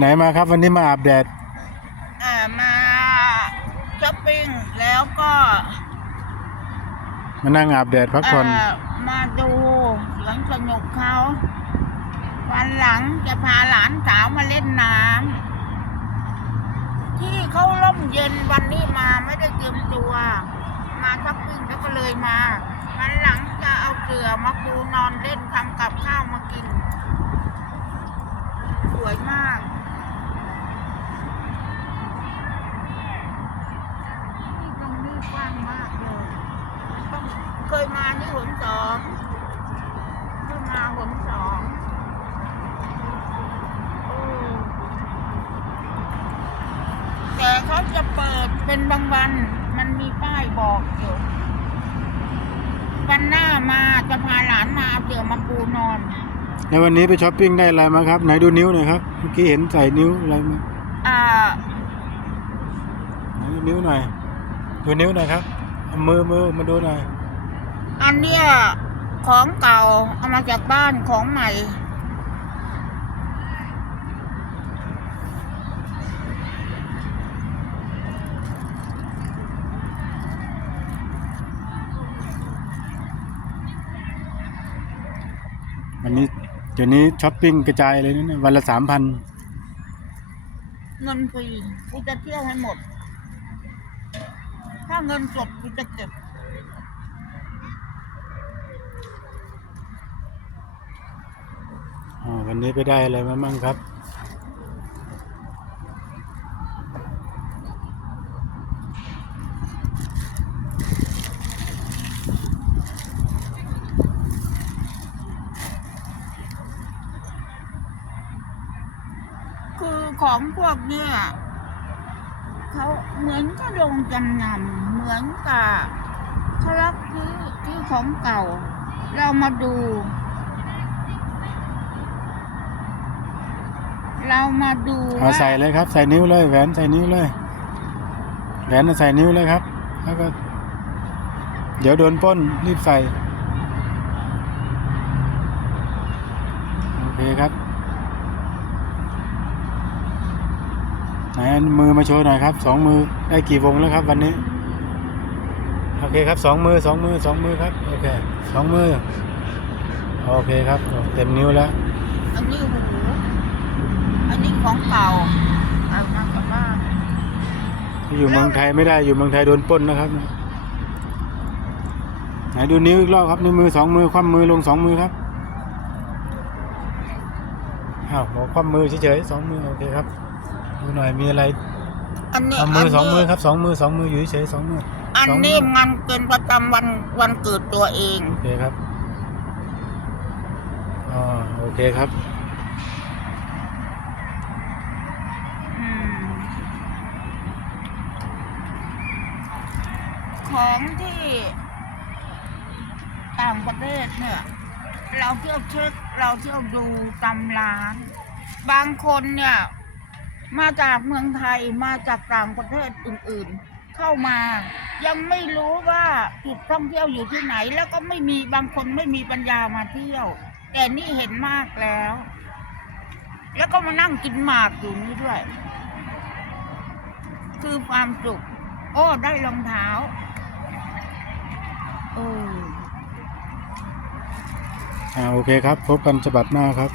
ไหนมาครับ วันนี้มาอาบแดด อ่ามาช้อปปิ้งแล้วก็มานั่งอาบแดดพักผ่อนเอ่อมาดูสวนสนุกเขา วันหลังจะพาหลานสาวมาเล่นน้ำที่เขาล่มเย็นวันนี้มาไม่ได้เตรียมตัว มาช้อปปิ้งแล้วก็เลยมา วันหลังจะเอาเสือมาปูนอนเล่นทำกับข้าวมากิน สวยมาก ที่ตรงนี้กว้างมากเลยต้อง เคยมานี่หนสองเคยมาหนสองโอ้แต่เขาจะเปิดเป็นบางวัน มันมีป้ายบอกอยู่วันหน้ามาจะพาหลานมาเอาเสือมาปูนอน ในวันนี้ไปช้อปปิ้งได้อะไรมาครับ ไหนดูนิ้วหน่อยครับเมื่อกี้เห็นใส่นิ้วอะไรมาอ่าไหนดูนิ้วหน่อย ดูนิ้วหน่อยครับเอามือมือมาดูหน่อย อันเนี้ยของเก่าเอามาจากบ้านของใหม่ วันนี้เดี๋ยวนี้ช้อปปิ้งกระจายเลยนะเนี่ยวันละสามพันเงินฟรีกูจะเที่ยวให้หมด ถ้าเงินสดกูจะเก็บ อ๋อ วันนี้ไปได้อะไรมามั่งครับ คือของพวกเนี้ยเขาเหมือนก็ลงจำนำเหมือนกับเขารับซื้อที่ของเก่า เรามาดู เรามาดูเอาว่าใส่เลยครับ ใส่นิ้วเลย แหวนใส่นิ้วเลย แหวนน่ะใส่นิ้วเลยครับ แล้วก็ เดี๋ยวโดนปล้นรีบใส่ โอเคครับ ไหนเอามือมาโชว์หน่อยครับสองมือได้กี่วงแล้วครับวันนี้ โอเคครับสองมือสองมือสองมือครับโอเคสองมือ โอเคครับ เต็มนิ้วแล้วอันนี้หูอันนี้ ของเก่าเอามากลับบ้านอยู่เมืองไทยไม่ได้อยู่เมืองไทยโดนปล้นนะครับไหนดูนิ้วอีกรอบครับนิ้วมือสองมือคว่ำมือลงสองมือครับอ้าวบอกคว่ำมือเฉยๆสองมือโอเคครับดูหน่อยมีอะไรอันนี้เอามือสองมือนี้ครับสองมือสองมืออยู่เฉยๆสองมืออันสองนี้มือมันเป็นประจำวันวันเกิดตัวเอง โอเคครับอ๋อโอเคครับ ของที่ต่างประเทศเนี่ย เราเที่ยวเช็คเราเที่ยวดูตำร้าน บางคนเนี่ย มาจากเมืองไทยมาจากต่างประเทศอื่นๆ เข้ามา ยังไม่รู้ว่าจุดท่องเที่ยวอยู่ที่ไหน แล้วก็ไม่มีบางคนไม่มีปัญญามาเที่ยว แต่นี่เห็นมากแล้ว แล้วก็มานั่งกินหมากอยู่นี่ด้วย คือความสุขโอ้ได้รองเท้าเออ อ่า โอเคครับ พบกันฉบับหน้าครับ